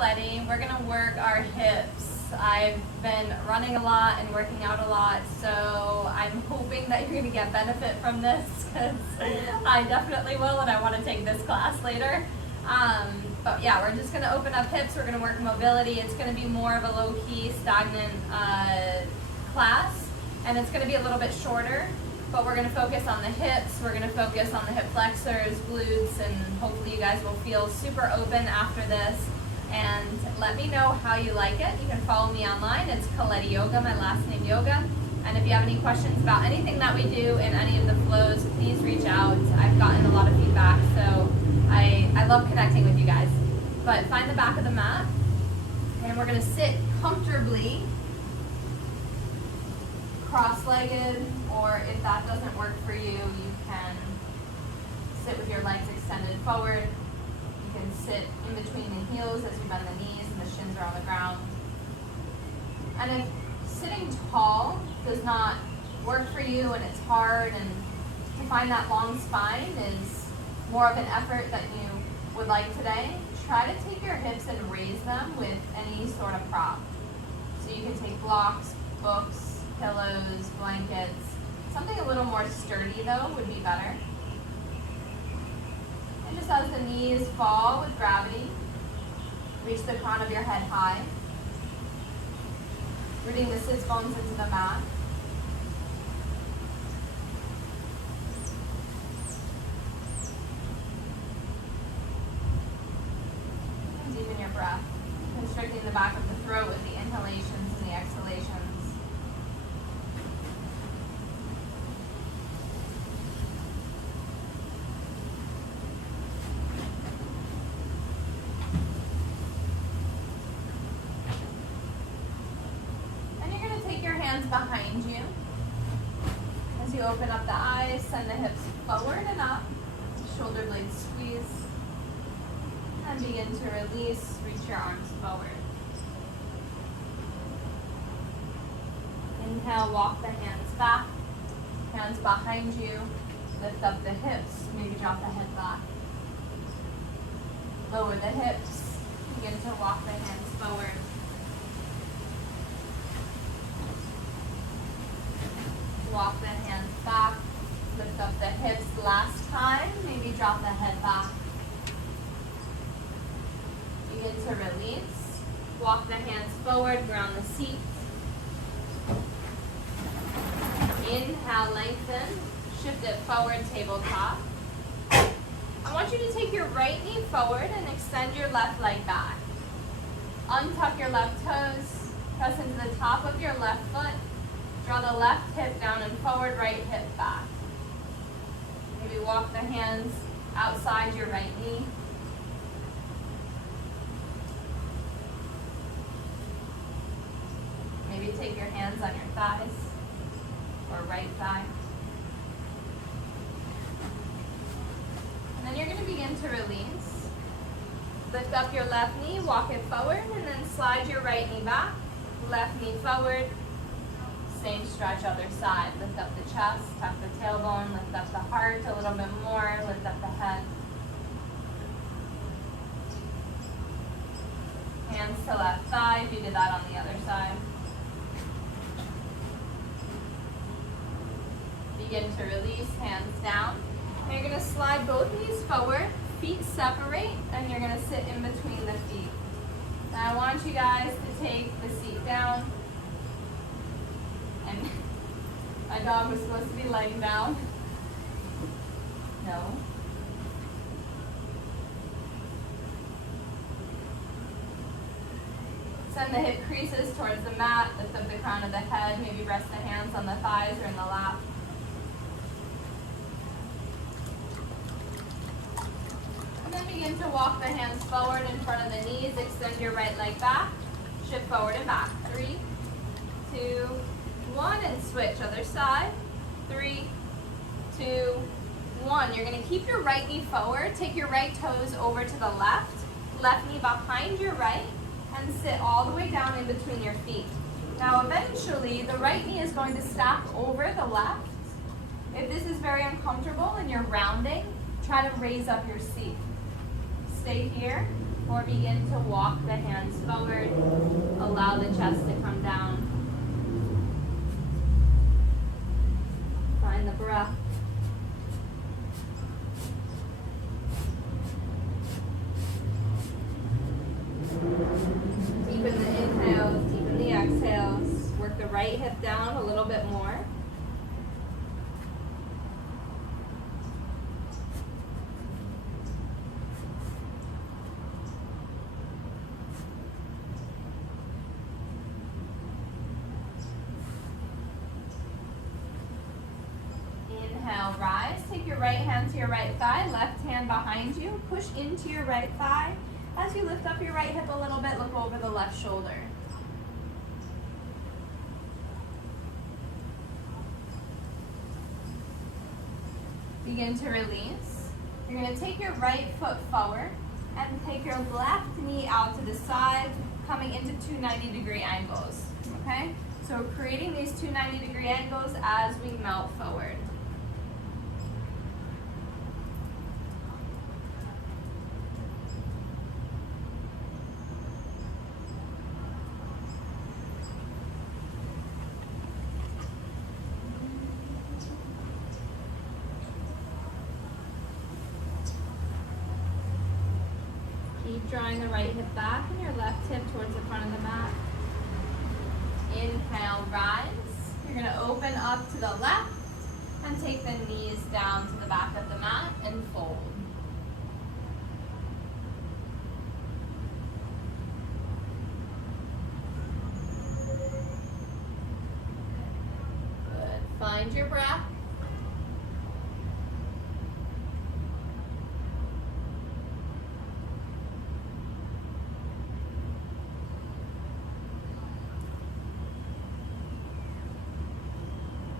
Coletti. We're gonna work our hips. I've been running a lot and working out a lot, so I'm hoping that you're gonna get benefit from this, because I definitely will, and I wanna take this class later. But yeah, we're just gonna open up hips, we're gonna work mobility. It's gonna be more of a low-key, stagnant class, and it's gonna be a little bit shorter, but we're gonna focus on the hips, we're gonna focus on the hip flexors, glutes, and hopefully you guys will feel super open after this. And let me know how you like it. You can follow me online. It's Coletti Yoga, my last name Yoga. And if you have any questions about anything that we do in any of the flows, please reach out. I've gotten a lot of feedback, so I love connecting with you guys. But find the back of the mat, and we're gonna sit comfortably, cross-legged, or if that doesn't work for you, you can sit with your legs extended forward. You can sit in between the heels as you bend the knees and the shins are on the ground. And if sitting tall does not work for you and it's hard, and to find that long spine is more of an effort than you would like today, try to take your hips and raise them with any sort of prop. So you can take blocks, books, pillows, blankets. Something a little more sturdy though would be better. And just as the knees fall with gravity, reach the crown of your head high, rooting the sits bones into the mat. And deepen your breath, constricting the back of the throat with the inhalations and the exhalations. Behind you. As you open up the eyes, send the hips forward and up, shoulder blades squeeze, and begin to release, reach your arms forward. Inhale, walk the hands back, hands behind you, lift up the hips, maybe drop the head back. Lower the hips, begin to walk the hands forward. Walk the hands back, lift up the hips last time, maybe drop the head back. Begin to release, walk the hands forward, ground the seat. Inhale, lengthen, shift it forward, tabletop. I want you to take your right knee forward and extend your left leg back. Untuck your left toes, press into the top of your left foot. Draw the left hip down and forward, right hip back. Maybe walk the hands outside your right knee. Maybe take your hands on your thighs or right thigh. And then you're going to begin to release. Lift up your left knee, walk it forward, and then slide your right knee back. Left knee forward. Same stretch, other side. Lift up the chest, tuck the tailbone, lift up the heart a little bit more, lift up the head. Hands to left thigh if you did that on the other side. Begin to release, hands down. And you're going to slide both knees forward, feet separate, and you're going to sit in between the feet. Now I want you guys to take the seat down. And my dog was supposed to be laying down. No. Send the hip creases towards the mat, lift up the crown of the head, maybe rest the hands on the thighs or in the lap. And then begin to walk the hands forward in front of the knees, extend your right leg back, shift forward and back. 3, 2, 1, and switch, other side. 3, 2, 1. You're going to keep your right knee forward, take your right toes over to the left knee behind your right, and sit all the way down in between your feet. Now eventually, the right knee is going to stack over the left. If this is very uncomfortable and you're rounding, try to raise up your seat. Stay here, or begin to walk the hands forward. Allow the chest to come down. Find the breath. Deepen the inhales, deepen the exhales. Work the right hip down a little bit more. Inhale, rise. Take your right hand to your right thigh, left hand behind you. Push into your right thigh. As you lift up your right hip a little bit, look over the left shoulder. Begin to release. You're going to take your right foot forward and take your left knee out to the side, coming into two 90-degree angles. Okay? So we're creating these two 90-degree angles as we melt forward. Keep drawing the right hip back and your left hip towards the front of the mat. Inhale, rise. You're going to open up to the left and take the knees down to the back of the mat and fold. Good. Find your breath.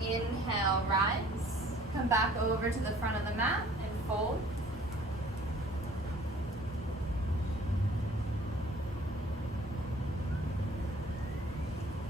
Inhale, rise. Come back over to the front of the mat and fold.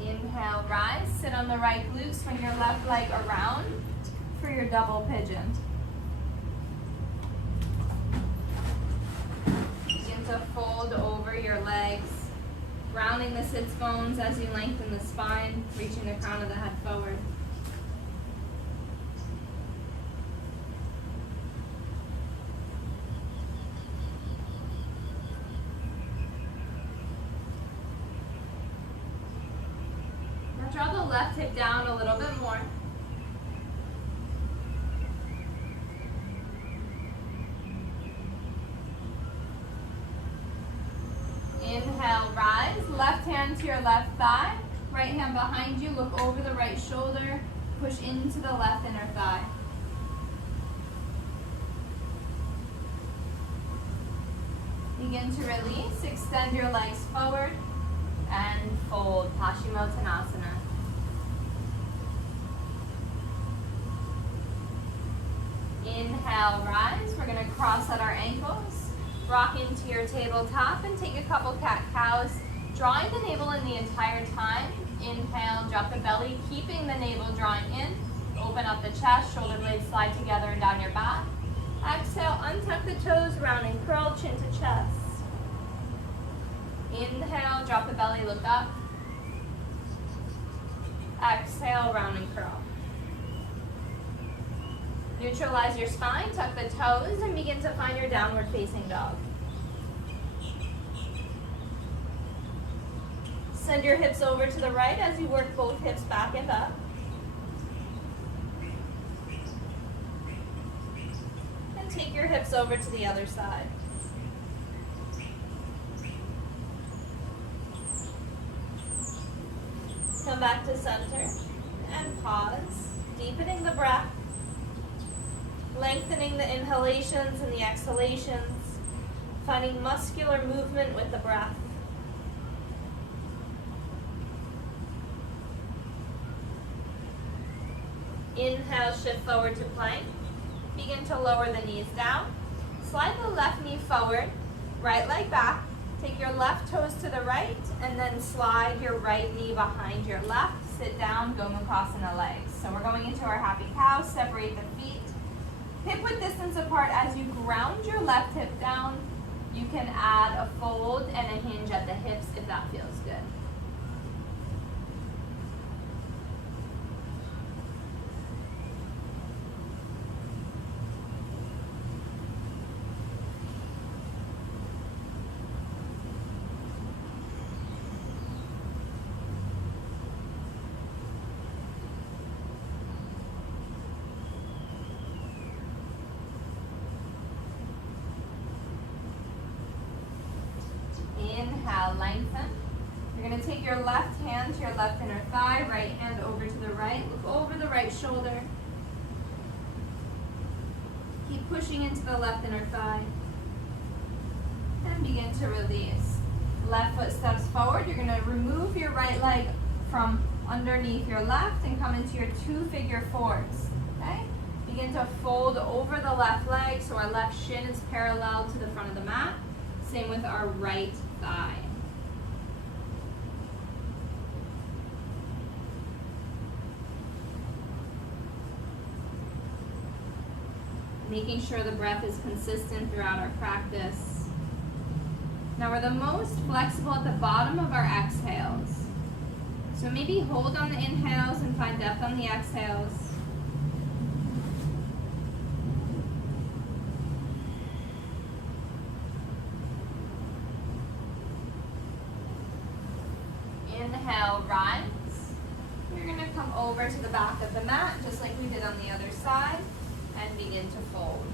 Inhale, rise. Sit on the right glute. Swing your left leg around for your double pigeon. Begin to fold over your legs, rounding the sits bones as you lengthen the spine, reaching the crown of the head forward. Draw the left hip down a little bit more. Inhale, rise. Left hand to your left thigh. Right hand behind you. Look over the right shoulder. Push into the left inner thigh. Begin to release. Extend your legs forward and fold. Paschimottanasana. Inhale, rise. We're going to cross at our ankles. Rock into your tabletop and take a couple cat-cows, drawing the navel in the entire time. Inhale, drop the belly, keeping the navel drawing in. Open up the chest, shoulder blades slide together and down your back. Exhale, untuck the toes, round and curl, chin to chest. Inhale, drop the belly, look up. Exhale, round and curl. Neutralize your spine, tuck the toes, and begin to find your downward facing dog. Send your hips over to the right as you work both hips back and up. And take your hips over to the other side. Come back to center and pause, deepening the breath. Lengthening the inhalations and the exhalations, finding muscular movement with the breath. Inhale, shift forward to plank. Begin to lower the knees down. Slide the left knee forward, right leg back. Take your left toes to the right and then slide your right knee behind your left. Sit down, Gomukha Mukhasana legs. So we're going into our happy cow. Separate the feet. Hip width distance apart as you ground your left hip down. You can add a fold and a hinge at the hips if that feels good. Inhale, lengthen. You're going to take your left hand to your left inner thigh, right hand over to the right. Look over the right shoulder. Keep pushing into the left inner thigh. And begin to release. Left foot steps forward. You're going to remove your right leg from underneath your left and come into your two-figure fours. Okay? Begin to fold over the left leg so our left shin is parallel to the front of the mat. Same with our right thigh. Making sure the breath is consistent throughout our practice. Now we're the most flexible at the bottom of our exhales. So maybe hold on the inhales and find depth on the exhales. Inhale, rise. You're going to come over to the back of the mat, just like we did on the other side, and begin to fold.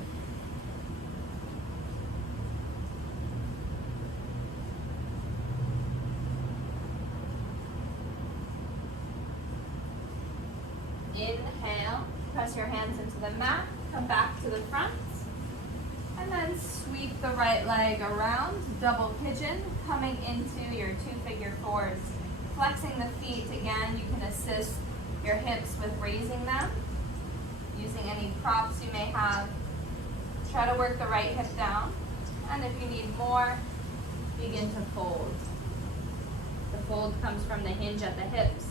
Inhale, press your hands into the mat, come back to the front, and then sweep the right leg around, double pigeon, coming into your two-figure fours. Flexing the feet, again, you can assist your hips with raising them, using any props you may have. Try to work the right hip down, and if you need more, begin to fold. The fold comes from the hinge at the hips.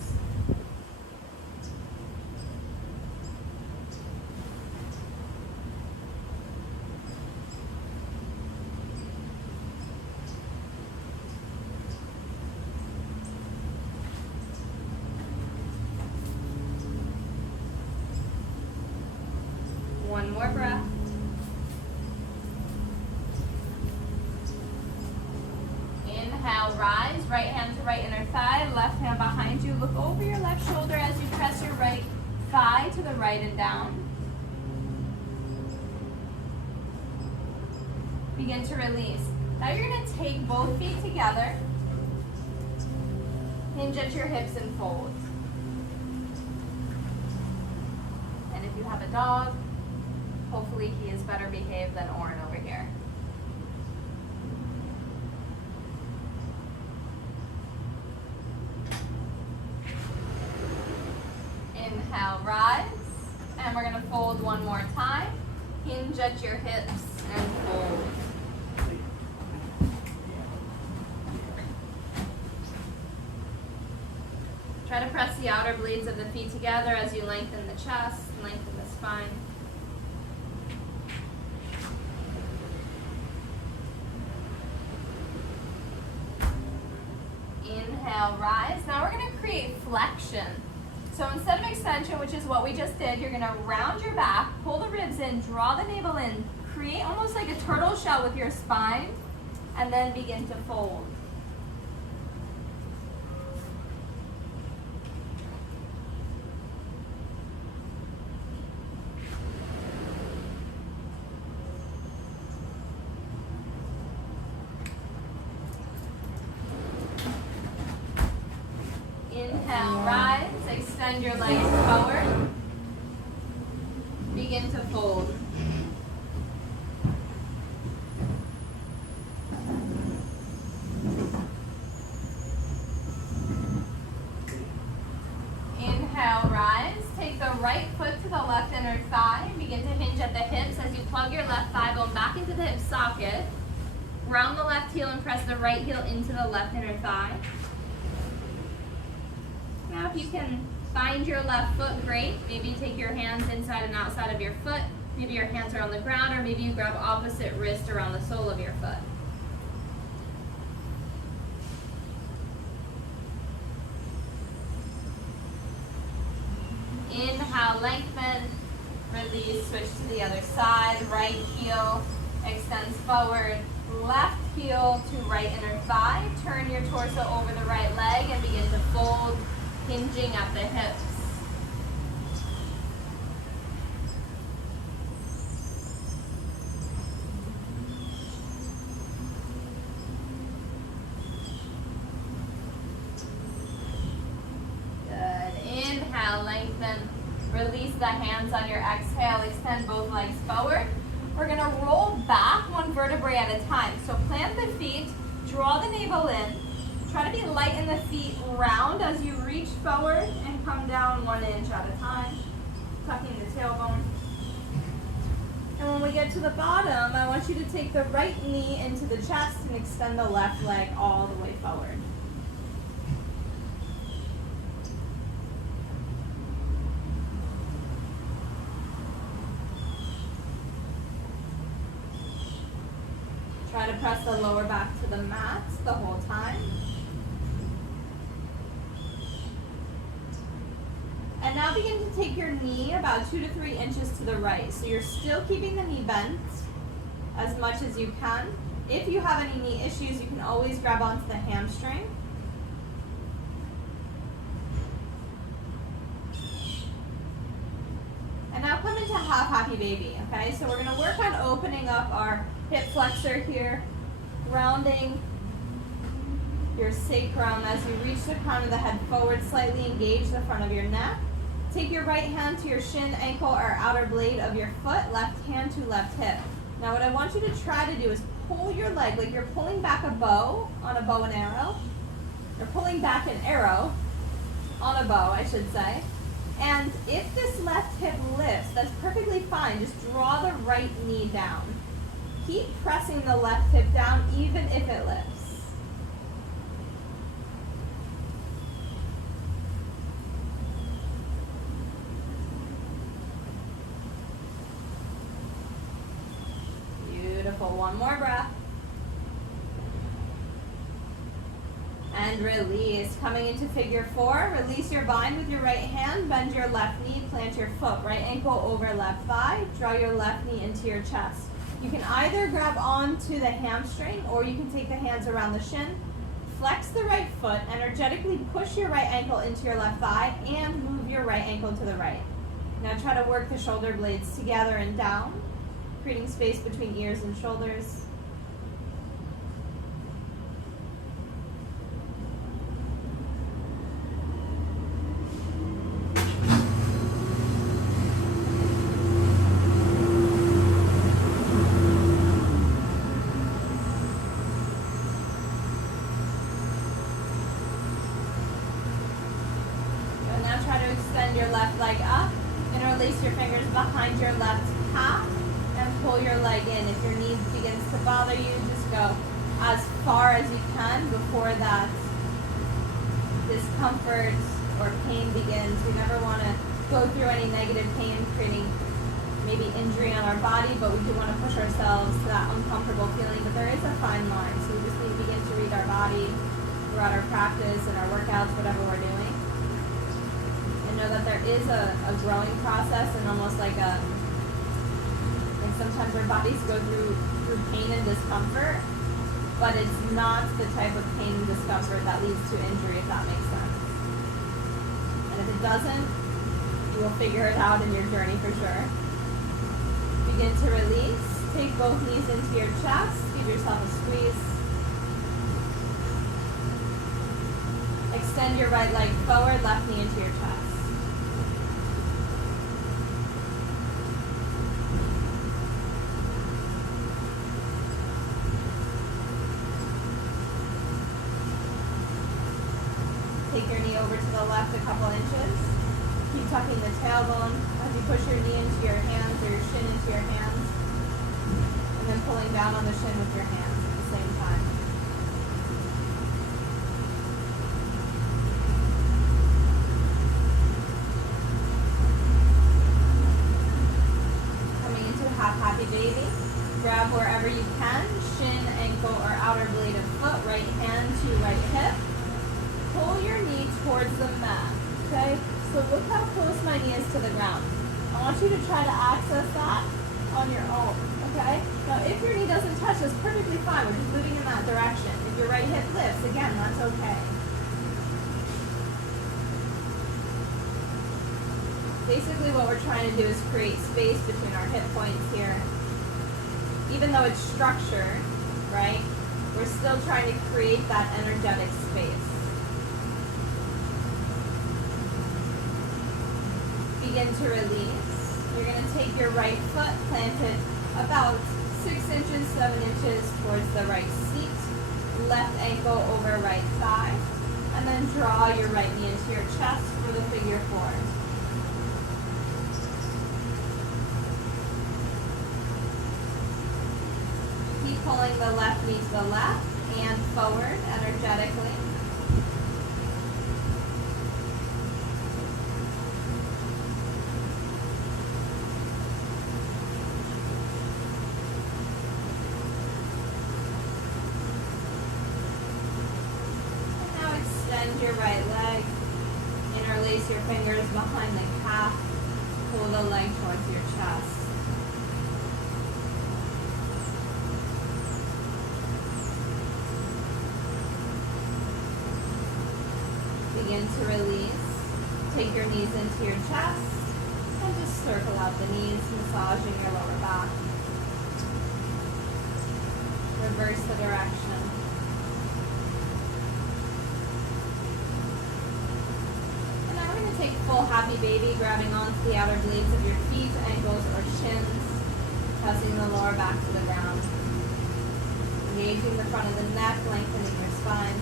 One more breath. Inhale, rise. Right hand to right inner thigh, left hand behind you. Look over your left shoulder as you press your right thigh to the right and down. Begin to release. Now you're going to take both feet together, hinge at your hips and fold. And if you have a dog, hopefully he is better behaved than Oren over here. Inhale, rise. And we're going to fold one more time. Hinge at your hips and fold. Try to press the outer blades of the feet together as you lengthen the chest, lengthen the spine. Inhale, rise. Now we're going to create flexion. So instead of extension, which is what we just did, you're going to round your back, pull the ribs in, draw the navel in, create almost like a turtle shell with your spine, and then begin to fold. Inhale, rise, extend your legs forward, begin to fold. Inhale, rise, take the right foot to the left inner thigh, begin to hinge at the hips as you plug your left thigh bone back into the hip socket, round the left heel and press the right heel into the left inner thigh. Now if you can find your left foot, great. Maybe take your hands inside and outside of your foot. Maybe your hands are on the ground, or maybe you grab opposite wrist around the sole of your foot. Inhale, lengthen. Release, switch to the other side. Right heel extends forward. Left heel to right inner thigh. Turn your torso over the right leg and begin to fold, hinging at the hips. Lengthen. Release the hands on your exhale. Extend both legs forward. We're going to roll back one vertebrae at a time. So plant the feet, draw the navel in. Try to be light in the feet, round as you reach forward and come down 1 inch at a time. Tucking the tailbone. And when we get to the bottom, I want you to take the right knee into the chest and extend the left leg all the way forward. Try to press the lower back to the mat the whole time. And now begin to take your knee about 2 to 3 inches to the right. So you're still keeping the knee bent as much as you can. If you have any knee issues, you can always grab onto the hamstring. And now come into half happy baby, okay? So we're gonna work on opening up our hip flexor here, grounding your sacrum as you reach the crown of the head forward, slightly engage the front of your neck. Take your right hand to your shin, ankle, or outer blade of your foot, left hand to left hip. Now what I want you to try to do is pull your leg like you're pulling back a bow on a bow and arrow, or pulling back an arrow on a bow, I should say. And if this left hip lifts, that's perfectly fine. Just draw the right knee down. Keep pressing the left hip down even if it lifts. Beautiful. One more breath. And release. Coming into figure 4, release your bind with your right hand, bend your left knee, plant your foot, right ankle over left thigh, draw your left knee into your chest. You can either grab onto the hamstring or you can take the hands around the shin, flex the right foot, energetically push your right ankle into your left thigh and move your right ankle to the right. Now try to work the shoulder blades together and down, creating space between ears and shoulders. Your left leg up, interlace your fingers behind your left calf and pull your leg in. If your knee begins to bother you, just go as far as you can before that discomfort or pain begins. We never want to go through any negative pain, creating maybe injury on our body, but we do want to push ourselves to that uncomfortable feeling. But there is a fine line, so we just need to begin to read our body throughout our practice and our workouts, whatever we're doing. Know that there is a growing process and almost like sometimes our bodies go through pain and discomfort, but it's not the type of pain and discomfort that leads to injury, if that makes sense. And if it doesn't, you will figure it out in your journey for sure. Begin to release. Take both knees into your chest. Give yourself a squeeze. Extend your right leg forward, left knee into your chest. Take your knee over to the left a couple inches. Keep tucking the tailbone as you push your knee into your hands or your shin into your hands. And then pulling down on the shin with your hands at the same time. Coming into half happy baby. Grab wherever you can, shin, ankle, or outer blade of foot, right hand to right hip. Pull your knee towards the mat. Okay, so look how close my knee is to the ground. I want you to try to access that on your own, okay? Now, if your knee doesn't touch, that's perfectly fine. We're just moving in that direction. If your right hip lifts, again, that's okay. Basically, what we're trying to do is create space between our hip points here. Even though it's structured, right, we're still trying to create that energetic space. Begin to release. You're going to take your right foot, plant it about 6 inches, 7 inches towards the right seat, left ankle over right thigh, and then draw your right knee into your chest for the figure 4. Keep pulling the left knee to the left and forward energetically. Extend your right leg, interlace your fingers behind the calf, pull the leg towards your chest. Begin to release. Take your knees into your chest and just circle out the knees, massaging your lower back. Reverse the direction. Take full happy baby, grabbing onto the outer blades of your feet, ankles, or shins, pressing the lower back to the ground. Engaging the front of the neck, lengthening your spine.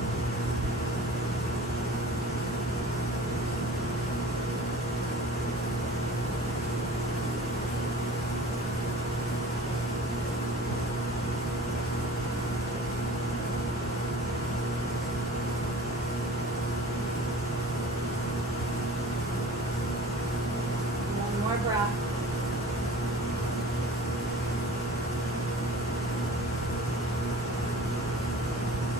Breath.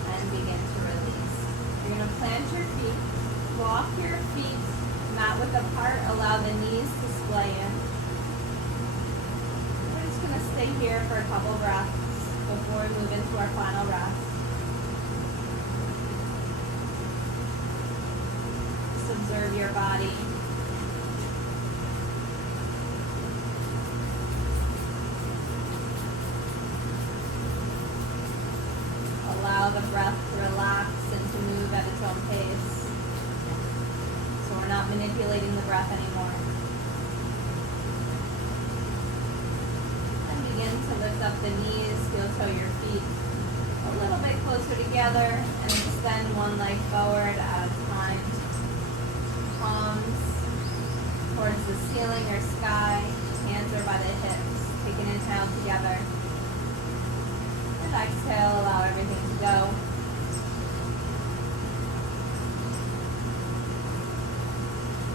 And begin to release. You're going to plant your feet, walk your feet mat width apart, allow the knees to splay in. We're just going to stay here for a couple breaths before we move into our final rest. Just observe your body. Allow the breath to relax and to move at its own pace. So we're not manipulating the breath anymore. And begin to lift up the knees, heel toe your feet a little bit closer together and extend one leg forward at a time. Palms towards the ceiling or sky, hands are by the hips. Take an inhale together. Exhale, allow everything to go.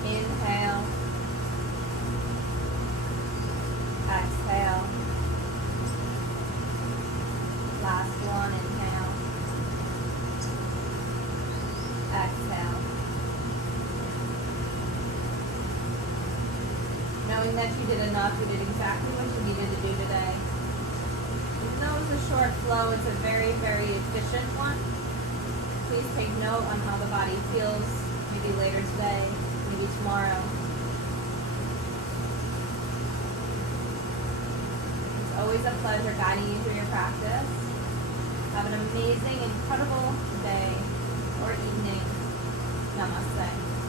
Inhale. Exhale. Last one, inhale. Exhale. Knowing that you did enough, you did exactly what you needed to do today. That was a short flow. It's a very, very efficient one. Please take note on how the body feels, maybe later today, maybe tomorrow. It's always a pleasure guiding you through your practice. Have an amazing, incredible day or evening. Namaste.